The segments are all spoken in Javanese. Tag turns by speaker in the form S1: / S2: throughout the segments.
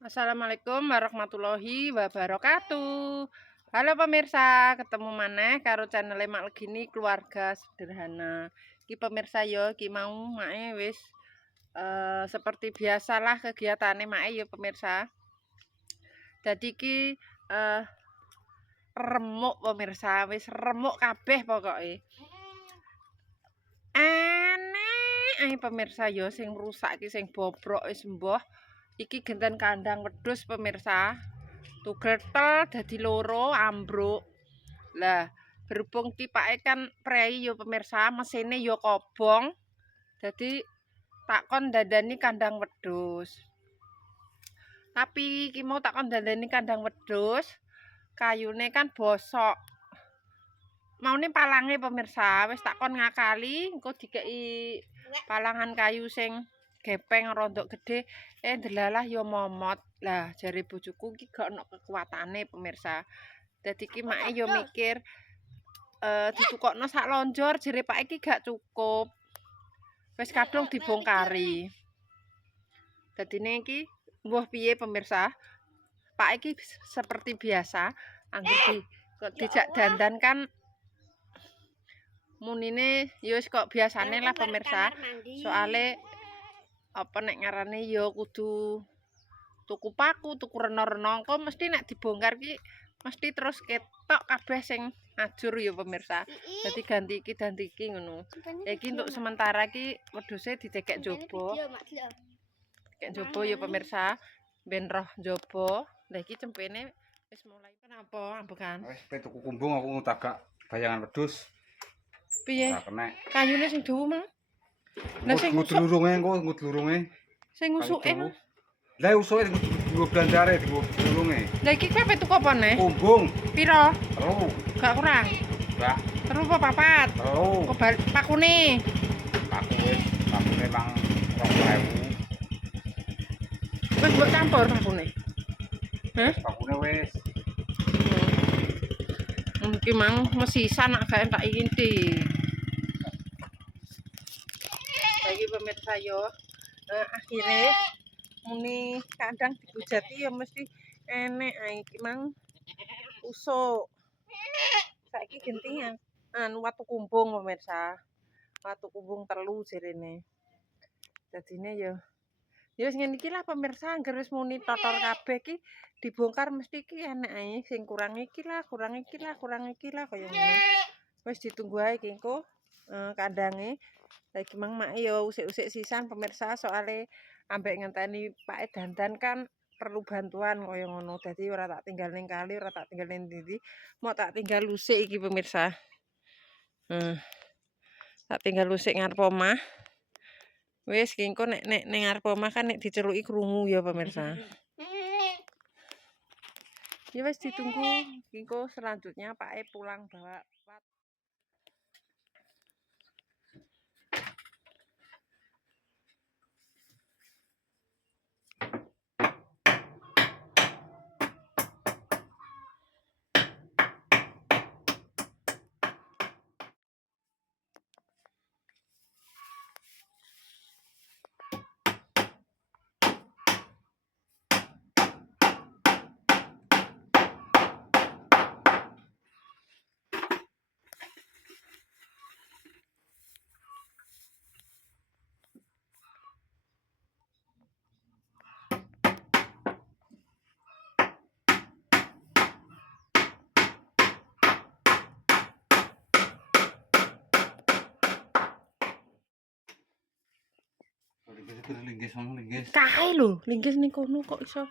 S1: Assalamualaikum warahmatullahi wabarakatuh. Halo pemirsa, ketemu mana karo channel Mak Legini keluarga sederhana. Ki pemirsa yo, ki mau mae wis uh, seperti biasalah kegiatannya mae yo pemirsa. Jadi ki uh, remuk pemirsa, wis remuk kabeh pokoknya. Ae pemirsa yo sing rusak ki sing bobrok wis mbah iki genten kandang wedhus pemirsa. Tugetel dadi loro ambruk. Lah berhubung tipake kan prei yo pemirsa mesine yo kobong jadi takon dandani kandang wedhus. Tapi iki mau takon dandani kandang wedhus kayune kan bosok. Mau nih palangnya pemirsa wis takon ngakali engko dikei palangan kayu sing gepeng rontok gede eh delalah yo momot. Lah jari bojoku ki gak ono kekuatane pemirsa. Dadi ki mak yo mikir eh ditukokno sak lonjor jere pak iki gak cukup. Wis kadung dibongkari. dadine iki mbuh piye pemirsa? Pak iki seperti biasa anggur di dijak dandan kan munine yo kok biasane lah pemirsa. soale apa nek ngarane ya kudu tuku paku, tuku rena-rena kok mesti nek dibongkar ki mesti terus ketok kabeh sing ajur ya pemirsa. Dadi ganti iki ganti iki ngono. Iki untuk sementara ki wedhuse didekek jobo. Dikek jobo ya pemirsa. Ben roh jobo. Lah iki cempene wis mulai kenapa ambekan?
S2: Wis pe tuku kumbung aku ngutagak bayangan wedhus.
S1: Piye? Kayune sing dawa mang. Lah sing usuk,
S2: ngudlurunge engko ngudlurunge.
S1: sing usuke mang.
S2: Lah usuke nggo blandare ngudlurunge.
S1: Lah iki kabeh tuku apa ne?
S2: Kumbung
S1: Piro?
S2: telu.
S1: Gak kurang.
S2: Mbak,
S1: Terus apa papat?
S2: telu.
S1: Kok bal- pakune?
S2: Aku wis aku memang 2000.
S1: Wis mbok campur pakune. Hah?
S2: Pakune wis
S1: Mungkin mang mesisan nak gak entak inti. Yo, eh, akhirnya muni kadang dibujati ya mesti enek ae iki mang usuk. Saiki gentingan anu watu kumbung pemirsa. Watu kumbung telu jerene. Dadine yo Ya wis ngene iki lah pemirsa angger wis muni totor kabeh iki dibongkar mesti ki enek ae sing kurang iki lah, kurang iki lah, kurang iki lah kaya ngono. Wis ditunggu ae ki eh, kandange. Lagi mang mak ya usik-usik sisan pemirsa soale ambek ngenteni Pak dandan kan perlu bantuan kaya ngono. Dadi ora tak tinggal ning kali, ora tak tinggal ning ndi mau tak tinggal lusik iki pemirsa. Hmm. Tak tinggal lusik ngarep omah. Wis ki engko nek nek ning ngarep omah kan nek diceluki krungu ya pemirsa. Ya wis ditunggu engko selanjutnya Pak E pulang bawa
S2: Linggis mang linggis.
S1: Kae lho, linggis ning kono kok iso.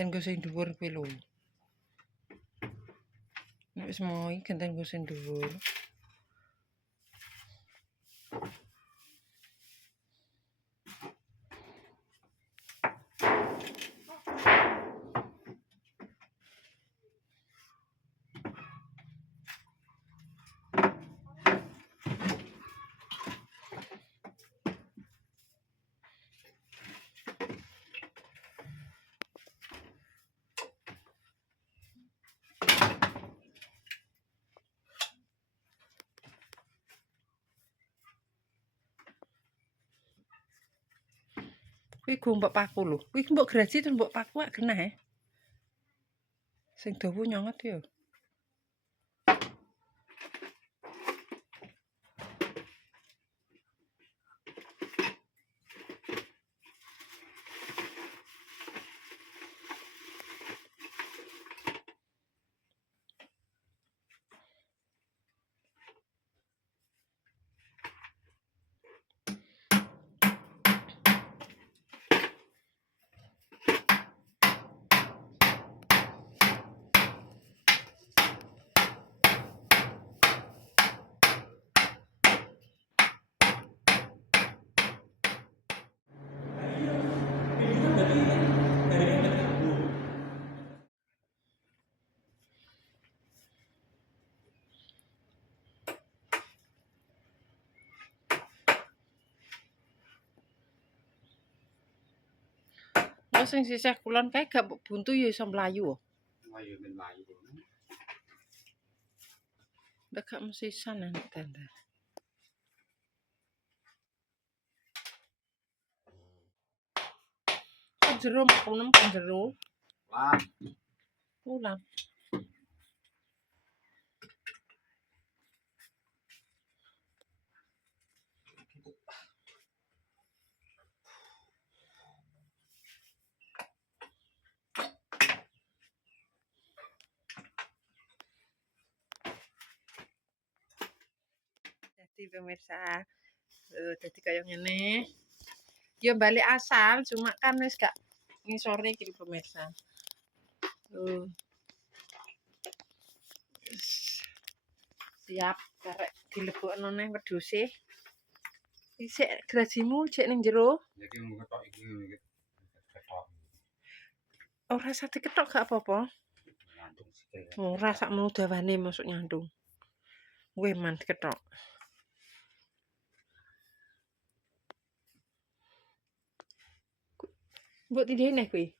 S1: Genten go sing dhuwur kuwi lho. Nek wis moi genten go sing Kuwi go mbok paku lho. Kuwi mbok graji terus mbok paku gak genah e. Sing dawa nyongot ya. Lah sing sisih kulon kae gak buntu ya iso mlayu.
S2: Ayo men mlayu.
S1: Lah gak mesisan nek tanda. Kok jero makunem kan jero.
S2: Lah,
S1: Ulang. Jadi pemirsa, eh jadi kayak ngene. Ya balik asal, cuma kan wis gak ngisore iki pemirsa. Tuh. Wis Siap karek dilebokno neh wedhuse. Isik grajimu cek ning jero.
S2: iki ngetok iki iki. Ketok
S1: Ora usah diketok gak apa-apa. Ora sakmono dawane masuk nyandung. Kuwi man diketok.
S2: Buat tidihin deh
S1: kuy.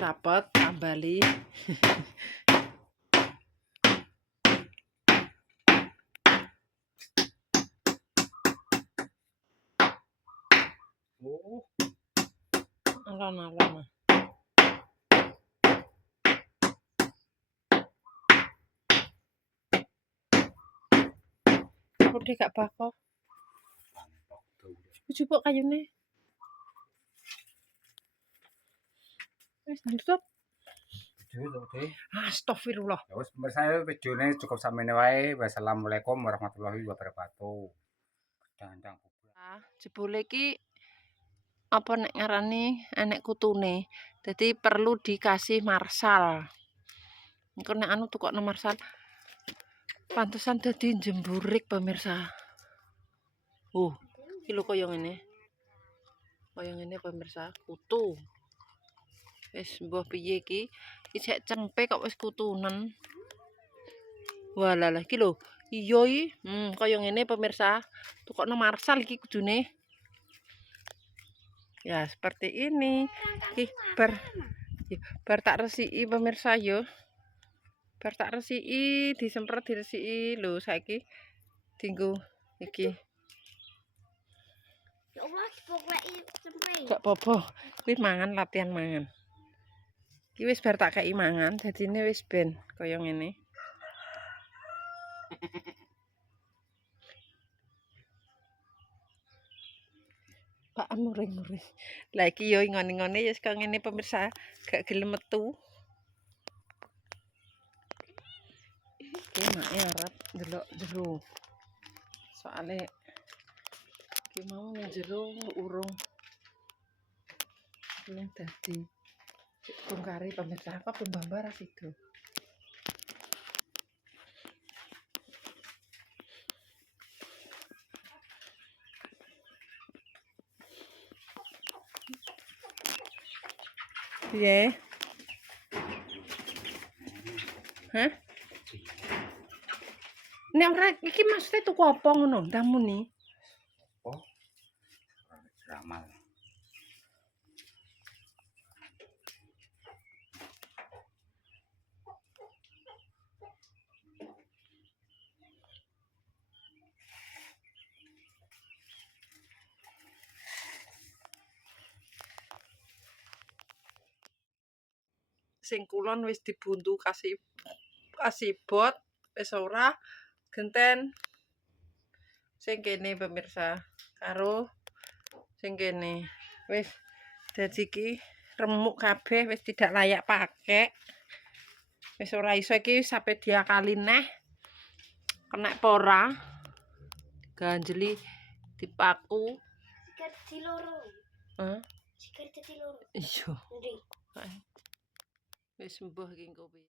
S1: Rapat tambali.
S2: oh.
S1: Rana, Rana. Udah gak
S2: bakal.
S1: Coba kayunya. Wis
S2: ditutup.
S1: Astagfirullah.
S2: Ya wis pemirsa videone cukup sampeyan wae. Wassalamualaikum warahmatullahi wabarakatuh. Dandang.
S1: Ah, jebule iki apa nek ngarani enek kutune. Jadi perlu dikasih marsal. Engko nek anu tukokno marsal pantesan dadi jemburik pemirsa. Uh, iki lho kaya ngene. Kaya ngene pemirsa, kutu. Wis mbah piye iki? Iki sik cempe kok wis kutunen. Walah iki lho. Iya iki, hmm, kaya ngene pemirsa. Tukokno marsal iki kudune. Ya, seperti ini. Ya, bar tak resiki pemirsa yo. Bar tak resiki, disemprot diresiki lho saiki dinggo iki.
S3: Ya Allah, cempe.
S1: Gak apa-apa. Kuwi mangan latihan mangan. Iki wis bar tak kei mangan, dadine wis ben kaya ngene. Pak muring-muring. Lah iki yo ngene-ngene ya kaya ngene pemirsa, gak gelem metu. Iki make arep ndelok jero. Soale iki mau ning jero urung urung dadi bongkari pemirsa apa pembambar itu. เย้ฮะเนี่ยอะไร
S2: กี่
S1: มาสเตตุกอปองหนอดามุนี้ Sing kulon wis dibuntu kasih kasih bot wis ora genten. Sing kene pemirsa karo sing kene. Wis dadi iki remuk kabeh wis tidak layak pakai wis ora iso iki sampe diakali neh kena apa ora ganjeli dipaku.
S3: Sikat di loro.
S1: Hah?
S3: Sikat di loro.
S1: iya
S3: Ndi?
S1: wis mbah iki engko piye